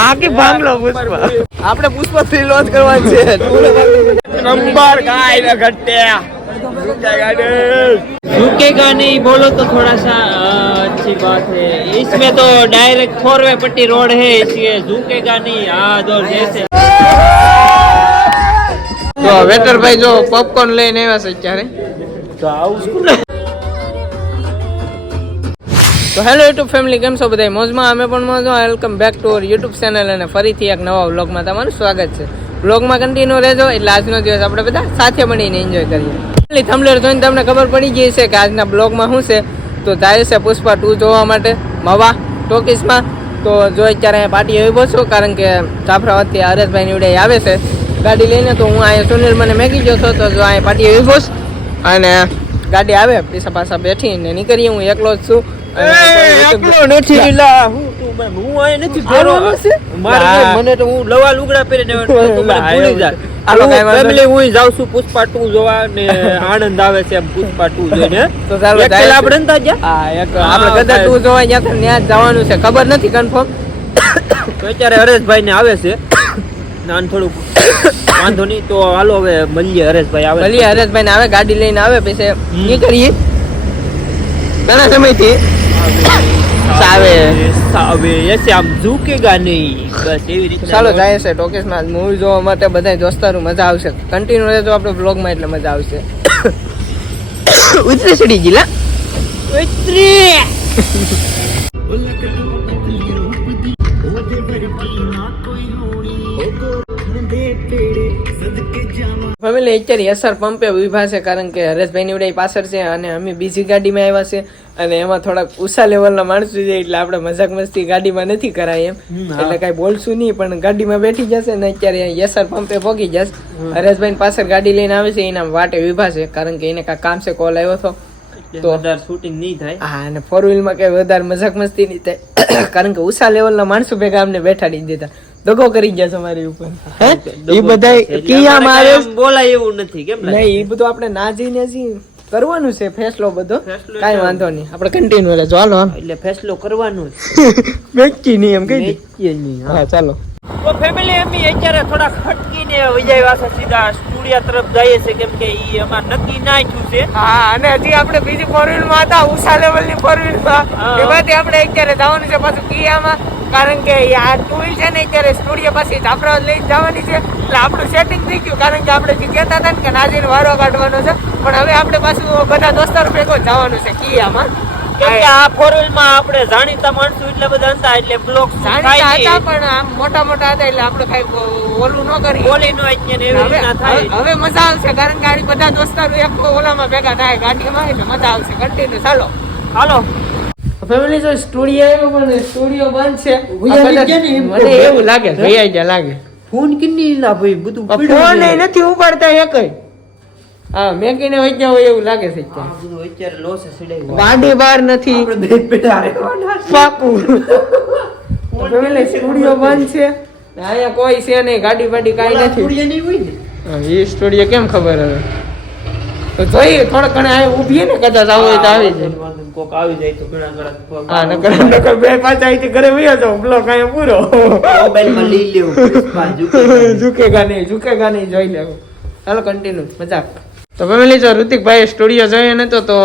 આખી ભાંગલો પુષ્પા આપણે પુષ્પા 3 લોન્ચ કરવાની છે નંબર ગાય ને ઘટે झुकेगा नहीं बोलो तो थोड़ा सा अच्छी बात है इसमें तो डायरेक्ट 4 वे पट्टी रोड है इसलिए झुकेगा नहीं हाथ और जैसे તો વેટર ભાઈ જો પોપકોર્ન લઈને આવ્યા છે અત્યારે તો આવું તો હેલો યુટ્યુબ ફેમિલી કેમ છો બધા મોજમાં અમે પણ મોજમાં welcome back to our YouTube channel અને ફરીથી એક નવા વ્લોગમાં તમારું સ્વાગત છે વ્લોગમાં કન્ટિન્યુ રહેજો એટલે આજનો દિવસ આપણે બધા સાથે મળીને એન્જોય કરીએ થંબનેલ જોઈને તમને ખબર પડી ગઈ છે કે આજના બ્લોગમાં શું છે તો જાય છે પુષ્પા 2 જોવા માટે મવા ટોકીસમાં તો જો અત્યારે અહીંયા પાર્ટી આવી પહોંચો કારણ કે જાફરાબાદથી હરેશભાઈ નીવડે આવે છે ગાડી લઈને તો હું અહીંયા સુનિલ મને મેગી ગયો હતો તો જો અહીંયા પાર્ટી આવી પહોંચ અને ગાડી આવે પૈસા પાછા બેઠીને નીકળીએ હું એકલો જ છું મને તો હું લવા લુગડા પહેરીને ભૂલી જાય હું જાઉં છું પુષ્પા 2 જોવા ને આનંદ આવે છે પુષ્પા 2 જોઈને તો ચાલો આપણે નતા ગયા આપણે કદાચ 2 જોવા ગયા તો ત્યાં જવાનું છે ખબર નથી કન્ફર્મ તો અત્યારે હરેશભાઈ ને આવે છે નાન થોડુંક વાંધો નહીં તો હાલો હવે મળીએ હરેશભાઈ ને આવે ગાડી લઈને આવે પછી નીકળીએ ઘણા સમયથી ऐसे हम झुकेगा नहीं बस एवी રીતે ચાલો જાય છે ટોકીસમાં મૂવી જોવા માટે બધા દોસ્તારો મજા આવશે કન્ટિન્યુ રહેજો આપણે બ્લોગમાં એટલે મજા આવશે ઉતરી ચડી ગીલા ફેમિલી અત્યારે એસઆર પંપે ઉભા છે કારણ કે હરેશભાઈ નીવડે પાછળ છે અને અમે બીજી ગાડીમાં આવ્યા છે અને એમાં થોડાક ઊંચા લેવલના માણસો છે એટલે આપણે મજાક મસ્તી ગાડીમાં નથી કરાય એમ એટલે કઈ બોલશું નહીં પણ ગાડીમાં બેઠી જશે ને અત્યારે એસઆર પંપે પહોંચી જશે હરેશભાઈ પાછળ ગાડી લઈને આવે છે એના વાટે ઉભા છે કારણ કે એને કાંઈ કામ છે કોલ આવ્યો હતો તો વધારે શૂટિંગ નહીં થાય હા અને 4 વ્હીલમાં કઈ વધારે મજાક મસ્તી નહીં થાય કારણ કે ઊંચા લેવલના માણસો ભેગા અમને બેઠાડી દીધા દગો કરી ગયા તમારી ઉપર એ બધા કિયા મારે બોલાય એવું નથી કેમ નહીં એ બધું આપણે ના જઈને હજી કરવાનું છે ફેસલો બધો કાઈ વાંધો નહીં આપણે કન્ટિન્યુ રહેજો હાલો એટલે ફેસલો કરવાનો બેકી નહીં એમ કહી નહીં હા ચાલો તો ફેમિલી અમે અત્યારે થોડા ખટકીને વજાવ્યા છે સીધા સ્ટુડિયો તરફ જઈએ છે કેમ કે ઈ અમાર નક્કી ના થયું છે હા અને હજી આપણે બીજી 4 વ્હીલમાં હતા ઉષા લેવલની 4 વ્હીલમાં એમાંથી આપણે અત્યારે જવાનું છે પાછું કિયામાં કારણ કે આ 2 વ્હીલ છે ને અત્યારે સ્ટુડિયો પાસે જાફરાબાદ લઈ જવાની છે એટલે આપણું સેટિંગ થઈ ગયું કારણ કે આપણે જે કહેતા હતા ને કે નાજીને વારો કાઢવાનો છે પણ હવે આપણે પાછું બધા દોસ્તારો ભેગો જવાનું છે કિયામાં કેમ કે આ 4 વ્હીલમાં આપણે જાણીતા માણસો એટલે બધા હતા એટલે બ્લોક જાણીતા હતા પણ આમ મોટા હતા એટલે આપણે કઈ ઓલું ન કરી બોલી નો અત્યારે એવી રીતના થાય હવે મજા આવશે કારણ કે આ બધા દોસ્તારો એક ઓલામાં ભેગા થાય ગાડીમાં એટલે મજા આવશે કન્ટિન્યુ ચાલો હાલો ફેમિલી જો સ્ટુડિયો આવ્યો પણ સ્ટુડિયો બંધ છે મને એવું લાગે ભૈયા ગયા લાગે ફોન કિન્ની ના ભાઈ બધું ફોન નથી ઉપાડતા એકય હા મેકીને વચ્ચા હોય એવું લાગે છે બધું અત્યારે લોસ સડાઈ ગાડી બહાર નથી આપણે બે પેટા પાકું ફેમિલી સ્ટુડિયો બંધ છે અહીંયા કોઈ છે નહીં ગાડી બાડી કાઈ નથી સ્ટુડિયો નહીં હોય ને એ સ્ટુડિયો કેમ ખબર હવે તો જોઈએ થોડા ઘણા આ ઊભી ને કદાચ આવો હોય તો આવી જાય કોક આવી જાય તો ઘણા હા નકર બે પાંચ આવી ઘરે વયો જાવ બ્લોક અહીંયા પૂરો મોબાઈલ માં લઈ લેવું ઝુકેગા નહીં જોઈ લેવું ચાલો કન્ટિન્યુ મજાક તો ફેમિલી જો ઋતિકભાઈ સ્ટુડિયો જોયો નતો તો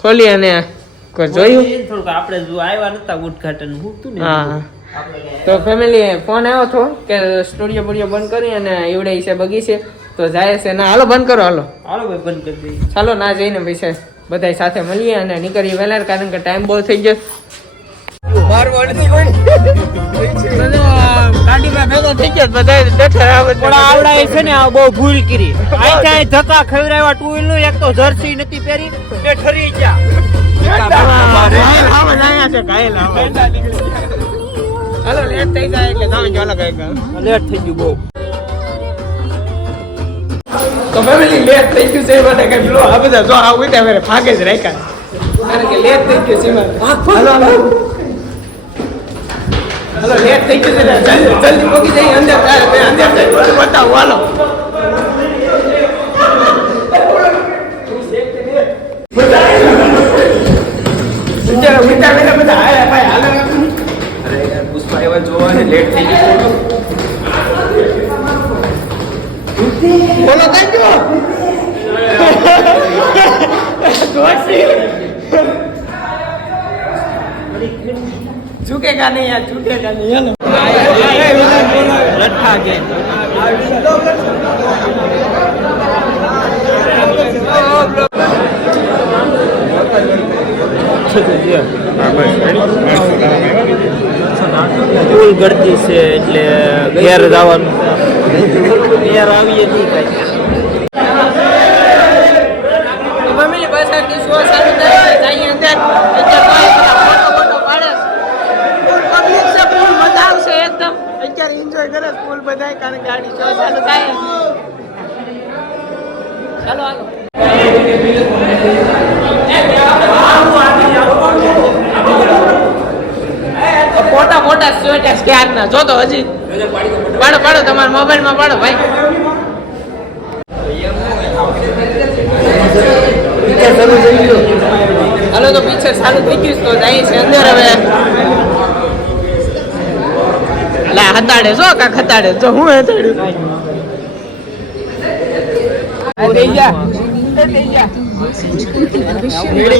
ખોલી અને જોયું થોડુંક આપણે જો આવ્યા નતા ઉદ્ઘાટન હતું ને હા તો ફેમિલી ફોન આવ્યો હતો કે સ્ટુડિયો બુડિયો બંધ કરી અને એવડે છે બગી છે તો જાય છે ના હાલો બંધ કરો હાલો ભાઈ બંધ કરી દઈએ ચાલો ના જઈને પૈસા બધા સાથે મળીએ અને નીકળીએ વહેલા કારણ કે ટાઈમ બહુ થઈ ગયો ગાડીમાં ભેગો થઈ ગયો બધા આવડા છે ને આ બહુ ભૂલ કરી આઈ ધક્કા ખવરાવ્યા 2 વ્હીલ નું એક તો જર્સી નથી પહેરી તે ઠરી ગયા હાલો લેટ થઈ જાય એટલે તમે ચાલો કઈ લેટ થઈ ગયું બહુ તો ફેમિલી લેટ થઈ ગયું છે મને કઈ લો આ બધા જો આ ઉઠ્યા મેરે ભાગે જ રાખ્યા કારણ કે લેટ થઈ ગયું છે મને હાલો લેટ થઈ ગયું છે જલ્દી પહોંચી જઈએ અંદર અંદર બતાવો હાલો પુષ્પા એવા જોવા ને લેટ બોલો થેન્ક યુ झुकेगा नहीं यार झुकेगा नहीं है લઠ્ઠા કે ફૂલ ગળતી છે એટલે ઘેર જવાનું ઘેર આવીએ નહીં કાંઈ ફેમિલી બસ આટલી શો ચાલુ થાય જઈએ અંદર ફોટો પાડે પબ્લિક છે ફૂલ મજા આવશે એકદમ અત્યારે એન્જોય કરે ફૂલ બધાય કારણ કે આટલી શો ચાલુ થાય ચાલો હાલો ફોટા ફોટા સ્ટેટસ ક્યાર ના જો તો હજી પાડો પાડો તમારા મોબાઈલ માં પાડો ભાઈ હાલો તો પિક્ચર ચાલુ થઈ ગયું તો જાય છે અંદર હવે લા હતાડે જો કા ખતાડે જો હું હતાડ્યું આ દે જા संस्कृति भविष्य में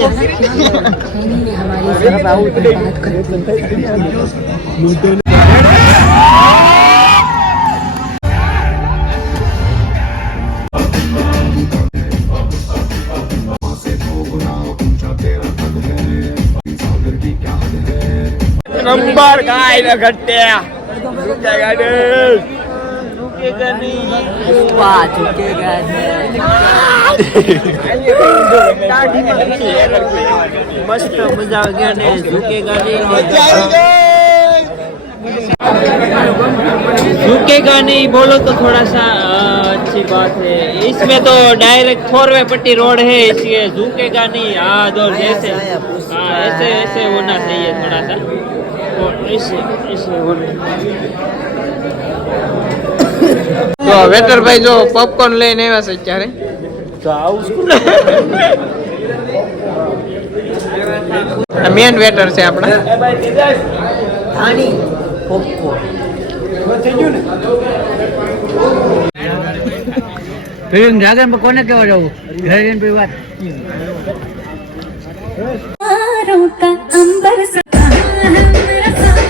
हमारी जलवायु पर बात करते हैं નંબર કાઈ ન ઘટે झुकेगा नहीं पुष्पा झुकेगा मस्त मजा आ गया ने झुकेगा नहीं बोलो तो थोड़ा सा अच्छी बात है इसमें तो डायरेक्ट 4 पट्टी रोड है इसलिए झुकेगा नहीं हाँ दो जैसे हाँ ऐसे ऐसे होना चाहिए थोड़ा सा ऐसे होना તો વેટર ભાઈ જો પોપકોર્ન લઈને આવ્યા છે અત્યારે તો આવું મેન વેટર છે આપણા ધાણી પોપકોર્ન ફિલ્મ જાગરણ પર કોને કેવા જવું ઘરે જઈને પછી વાત का अंबर सका है मेरा समय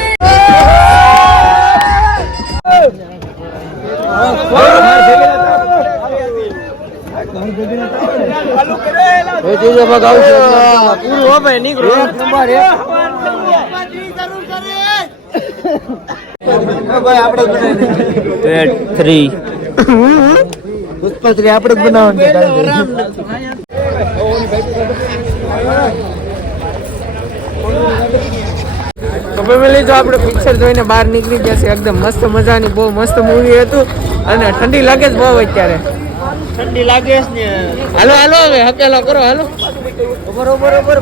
પુષ્પત્રી આપણે જ બનાવવાનું તો ફેમિલી જો આપણે પિક્ચર જોઈને બહાર નીકળી ગયા છે એકદમ મસ્ત મજાની બહુ મસ્ત મૂવી હતું અને ઠંડી લાગે છે બહુ અત્યારે ઠંડી લાગે છે ને હાલો હાલો હવે હકેલો કરો હાલો બરોબર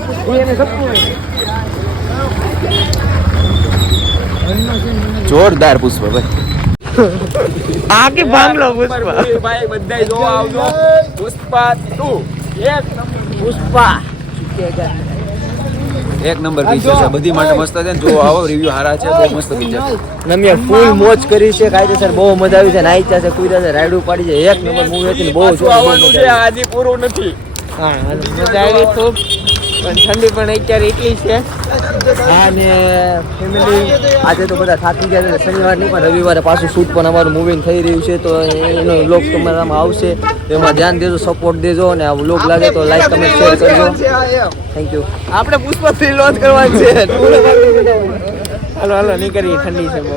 જોરદાર પુષ્પ ભાઈ આખી ભાંગલો પુષ્પા ભાઈ બધા જોવા આવજો પુષ્પા 2 પુષ્પા એક નંબર પિક્ચર છે બધી માટે મસ્ત છે ને જો આવો રિવ્યુ સારા છે બહુ મસ્ત પિક્ચર છે નમિયા ફૂલ મોજ કરી છે કાયદેસર બહુ મજા આવી છે નાઈચા છે કુદા છે રાઈડ પાડી છે એક નંબર મૂવી હતી ને બહુ આવવાનું છે આજે પૂરું નથી હા મજા આવી ખૂબ પણ ઠંડી પણ અત્યારે એટલી છે હા ને ફેમિલી આજે તો બધા થાકી ગયા છે શનિવાર નહીં પણ રવિવારે પાછું શૂટ પણ અમારું મૂવિંગ થઈ રહ્યું છે તો એનો વ્લોગ તમારામાં આવશે એમાં ધ્યાન દેજો સપોર્ટ દેજો અને આ વ્લોગ લાગે તો લાઈક કમેન્ટ શેર કરજો થેન્ક યુ આપણે પુષ્પા 3 લોન્ચ કરવાની છે હાલો હાલો નીકળીએ ઠંડી છે બહુ